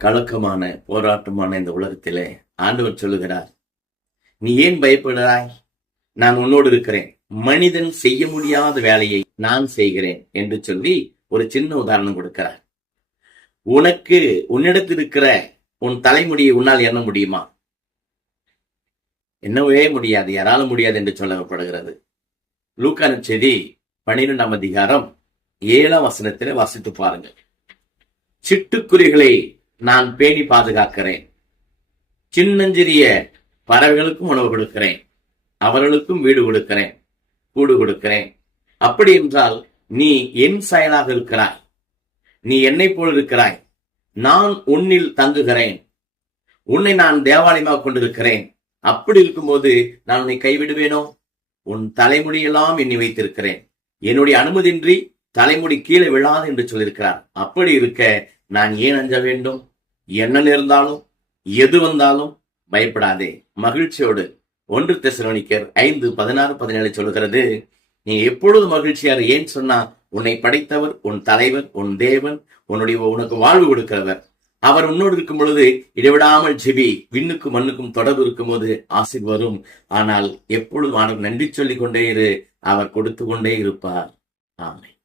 கலக்கமான போராட்டமான இந்த உலகத்திலே ஆண்டவர் சொல்லுகிறார், நீ ஏன் பயப்படுகிறாய்? நான் உன்னோடு இருக்கிறேன். மனிதன் செய்ய முடியாத வேலையை நான் செய்கிறேன் என்று சொல்லி ஒரு சின்ன உதாரணம் கொடுக்கிறார். உன்னிடத்தில் இருக்கிற உன் தலைமுடியை உன்னால் எண்ண முடியுமா? எண்ணவே முடியாது, யாராலும் முடியாது என்று சொல்லப்படுகிறது. லூக்கா நற்செய்தி 12ஆம் அதிகாரம் 7ஆம் வசனத்திலே வாசித்து பாருங்கள். சிட்டுக்குருவிகளை நான் பேணி பாதுகாக்கிறேன், சின்னஞ்சிறிய பறவைகளுக்கும் உணவு கொடுக்கிறேன், அவர்களுக்கும் வீடு கொடுக்கிறேன், கூடு கொடுக்கிறேன். அப்படி என்றால் நீ என் செயலாக இருக்கிறாய், நீ என்னை போல் இருக்கிறாய். நான் உன்னில் தங்குகிறேன், உன்னை நான் தேவாலயமாக கொண்டிருக்கிறேன். அப்படி இருக்கும்போது நான் உன்னை கைவிடுவேனோ? உன் தலைமுடியெல்லாம் எண்ணி வைத்திருக்கிறேன், என்னுடைய அனுமதியின்றி தலைமுடி கீழே விழாது என்று சொல்லியிருக்கிறார். அப்படி இருக்க நான் ஏன் அஞ்ச வேண்டும்? என்ன நேர்ந்தாலும் எது வந்தாலும் பயப்படாதே, மகிழ்ச்சியோடு. 1 தெசலோனிக்கர் 5:16-17 சொல்லுகிறது, நீ எப்பொழுது மகிழ்ச்சியார். ஏன் சொன்னா, உன்னை படைத்தவர், உன் தலைவர், உன் தேவன், உனக்கு வாழ்வு கொடுக்கிறவர். அவர் உன்னோடு இருக்கும் பொழுது இடைவிடாமல் ஜெபி. விண்ணுக்கும் மண்ணுக்கும் தொடர்பு இருக்கும் போது ஆசை வரும். ஆனால் எப்பொழுதும் அவனுக்கு நன்றி சொல்லிக் கொண்டே இரு, அவர் கொடுத்து கொண்டே இருப்பார். ஆமென்.